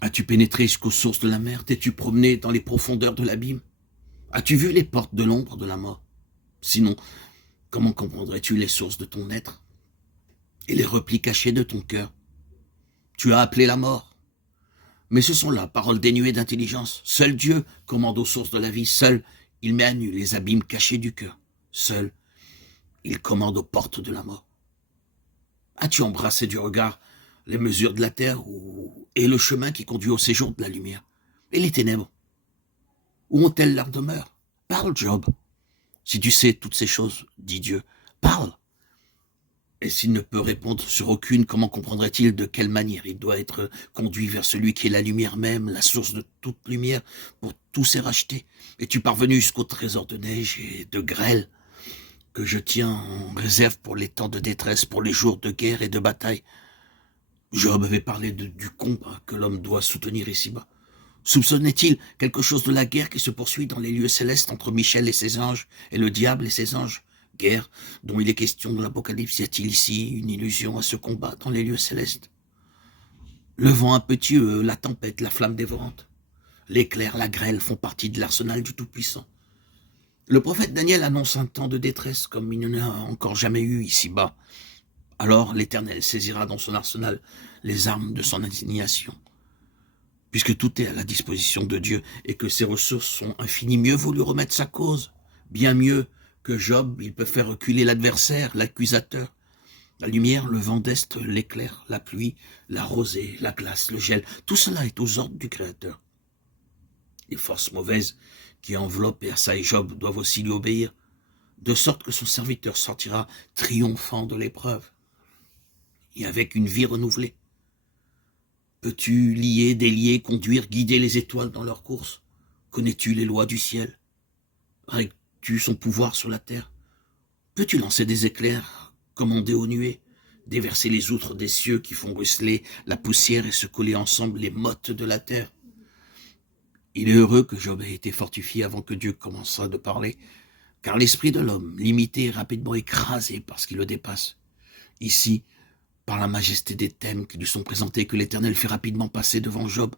As-tu pénétré jusqu'aux sources de la mer? T'es-tu promené dans les profondeurs de l'abîme? As-tu vu les portes de l'ombre de la mort? Sinon, comment comprendrais-tu les sources de ton être et les replis cachés de ton cœur? Tu as appelé la mort, mais ce sont là paroles dénuées d'intelligence. Seul Dieu commande aux sources de la vie. Seul, il met à nu les abîmes cachés du cœur. Seul, il commande aux portes de la mort. As-tu embrassé du regard les mesures de la terre et le chemin qui conduit au séjour de la lumière? Et les ténèbres, où ont-elles leur demeure? Parle, Job. Si tu sais toutes ces choses, dit Dieu, parle. Et s'il ne peut répondre sur aucune, comment comprendrait-il de quelle manière il doit être conduit vers celui qui est la lumière même, la source de toute lumière, pour tous ses racheter? Es-tu parvenu jusqu'au trésor de neige et de grêle que je tiens en réserve pour les temps de détresse, pour les jours de guerre et de bataille? Job avait parlé du combat que l'homme doit soutenir ici-bas. Soupçonnait-il quelque chose de la guerre qui se poursuit dans les lieux célestes entre Michel et ses anges et le diable et ses anges? Guerre dont il est question dans l'Apocalypse. Y a-t-il ici une illusion à ce combat dans les lieux célestes? Le vent impétueux, la tempête, la flamme dévorante, l'éclair, la grêle font partie de l'arsenal du Tout-Puissant. Le prophète Daniel annonce un temps de détresse comme il n'y en a encore jamais eu ici-bas. Alors l'Éternel saisira dans son arsenal les armes de son indignation. Puisque tout est à la disposition de Dieu et que ses ressources sont infinies, mieux vaut lui remettre sa cause. Bien mieux que Job, il peut faire reculer l'adversaire, l'accusateur. La lumière, le vent d'est, l'éclair, la pluie, la rosée, la glace, le gel, tout cela est aux ordres du Créateur. Les forces mauvaises qui enveloppent et assaillent Job doivent aussi lui obéir, de sorte que son serviteur sortira triomphant de l'épreuve et avec une vie renouvelée. Peux-tu lier, délier, conduire, guider les étoiles dans leur course? Connais-tu les lois du ciel? Règles-tu son pouvoir sur la terre? Peux-tu lancer des éclairs, commander aux nuées, déverser les outres des cieux qui font ruisseler la poussière et se coller ensemble les mottes de la terre? Il est heureux que Job ait été fortifié avant que Dieu commençât de parler, car l'esprit de l'homme, limité est rapidement écrasé par ce qui le dépasse. Ici, par la majesté des thèmes qui lui sont présentés, que l'Éternel fait rapidement passer devant Job.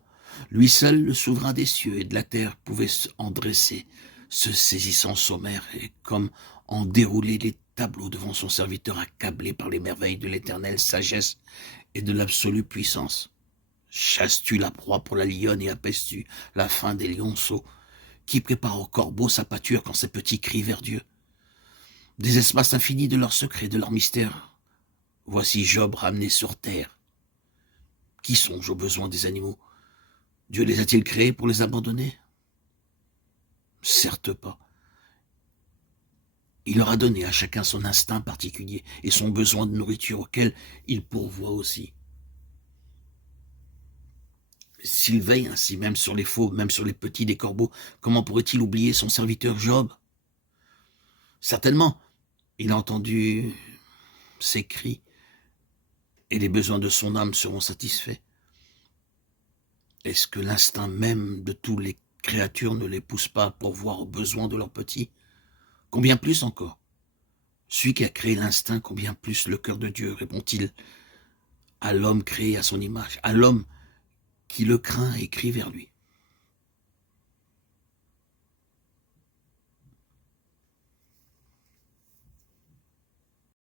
Lui seul, le souverain des cieux et de la terre, pouvait en dresser, se saisissant sommaire, et comme en dérouler les tableaux devant son serviteur accablé par les merveilles de l'éternelle sagesse et de l'absolue puissance. Chasses-tu la proie pour la lionne et apaises-tu la faim des lionceaux? Qui prépare au corbeau sa pâture quand ses petits crient vers Dieu? Des espaces infinis de leurs secrets, de leurs mystères, voici Job ramené sur terre. Qui songe aux besoins des animaux? Dieu les a-t-il créés pour les abandonner? Certes pas. Il leur a donné à chacun son instinct particulier et son besoin de nourriture auquel il pourvoit aussi. S'il veille ainsi même sur les faux, même sur les petits des corbeaux, comment pourrait-il oublier son serviteur Job? Certainement, il a entendu ses cris et les besoins de son âme seront satisfaits. Est-ce que l'instinct même de toutes les créatures ne les pousse pas à pourvoir aux besoins de leurs petits? Combien plus encore? Celui qui a créé l'instinct, combien plus le cœur de Dieu répond-il à l'homme créé à son image, à l'homme qui le craint et crie vers lui.